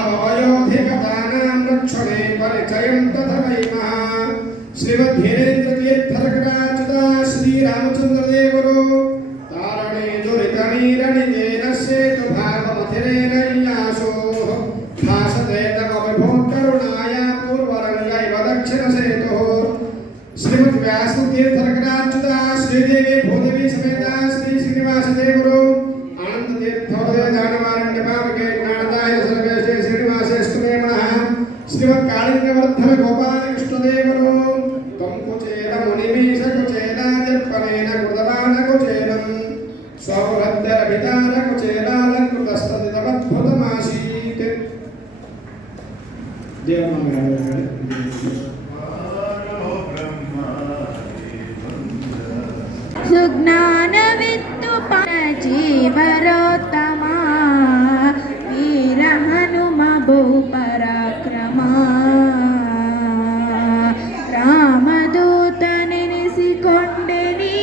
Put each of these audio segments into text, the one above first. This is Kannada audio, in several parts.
वयोधिकतानां रक्षणे परिचयं तथैमः श्रीमद्वीरेन्द्रतीर्थरकटाच्युता श्रीरामचन्द्रदेवरो तारणे दुरितनीरणितेन सेतुभागमथिरेणय्यासोः भासते तमविभोत्करुणाय पूर्वरङ्गैव दक्षिणसेतुः श्रीमद्व्यासतीर्थरकटाच्युता श्रीदेवी भूदेवी समेता श्री श्रीनिवासदेवरो श्रीमत्कालिंगवर्धन गोपाल कृष्णदेवरो कंकुचेन मुनिमीश कुचेन जत्पनेन कृतवान कुचेनं सौरभ्यर वितार कुचेनालंकृतस्तदितमद्भुतमासीत् सुज्ञानवित्तु जीवरोत्तमा वीर हनुम बहुपराक्रमा ರಾಮದೂತನೆನಿಸಿಕೊಂಡೆನಿ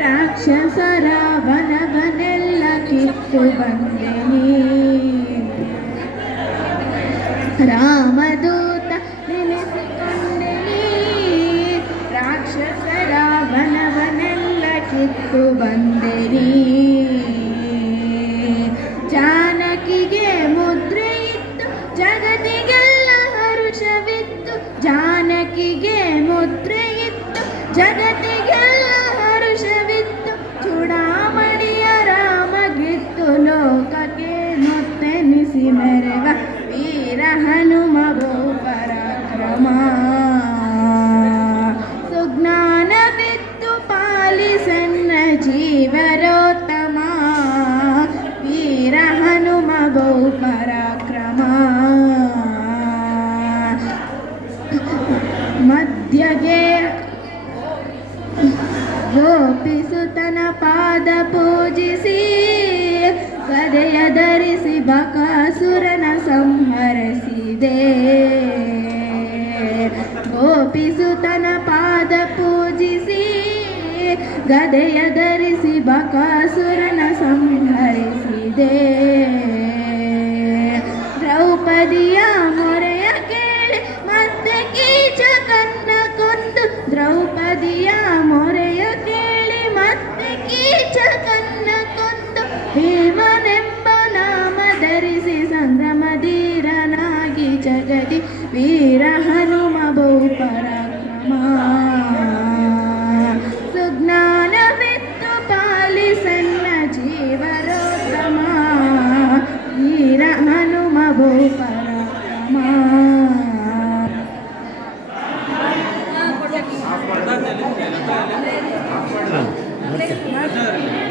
ರಾಕ್ಷಸರ ವನವನೆಲ್ಲ ಕಿತ್ತು ಬಂದೆನಿ ರಾಮದೂತ ನೆನೆಸಿಕೊಂಡೆನಿ ರಾಕ್ಷಸರ ವನವನೆಲ್ಲ ಕಿತ್ತು ಬಂದೆನಿ ಜಾನಕಿಗೆ ಮುದ್ರೆ ಇತ್ತು ಜಗತ್ತಿಗೆಲ್ಲ ಹರುಷವಿತ್ತು ಜಾನಕಿಗೆ ಮುದ್ರೆ ಇತ್ತು ಜಗತ್ತಿಗೆಲ್ಲ ಹರುಷವಿತ್ತು ಚೂಡಾಮಣಿಯ ರಾಮಗಿತ್ತು ಲೋಕಕ್ಕೆ ಮುತ್ತೆನಿಸಿ ಮೆರೆವ ವೀರ ಹನುಮ ಬಹುಪರಾಕ್ರಮ ಸುಜ್ಞಾನವಿತ್ತು ಪಾಲಿಸನ್ನ ಜೀವರೋತ್ತಮ ವೀರ ಹನುಮ ಬಹುಪರಾಕ್ರಮ ಮಧ್ಯಗೆ ಗೋಪಿಸುತನ ಪಾದ ಪೂಜಿಸಿ ಗದೆಯ ಧರಿಸಿ ಬಕಾಸುರನ ಸಂಹರಿಸಿದೆ ಗೋಪಿಸುತನ ಪಾದ ಪೂಜಿಸಿ ಗದೆಯ ಧರಿಸಿ ಬಕಾಸುರನ ಸಂಹರಿಸಿದೆ ದ್ರೌಪದಿಯ ಮೊರೆಯ ಕೇಳಿ ಮತ್ತೆ ಕೀಚಕನ್ನ ಕೊಂದು ದ್ರೌಪದಿಯ ಮೊರೆಯ ಕೇಳಿ ಮತ್ತೆ ಕೀಚಕನ್ನ ಕೊಂದು ಭೀಮನೆಂಬ ನಾಮ ಧರಿಸಿ ಸಂಭ್ರಮಧೀರನಾಗಿ ಜಗದಿ ವೀರ ಹನುಮ ಬಹುಪರಾಕ್ರಮ ಸುಜ್ಞಾನವಿತ್ತು ಪಾಲಿಸನ್ನ ಜೀವರೋತ್ತಮ ವೀರ ಹನುಮ ಬಹುಪರಾಕ್ರಮ ಮತ್ತೆ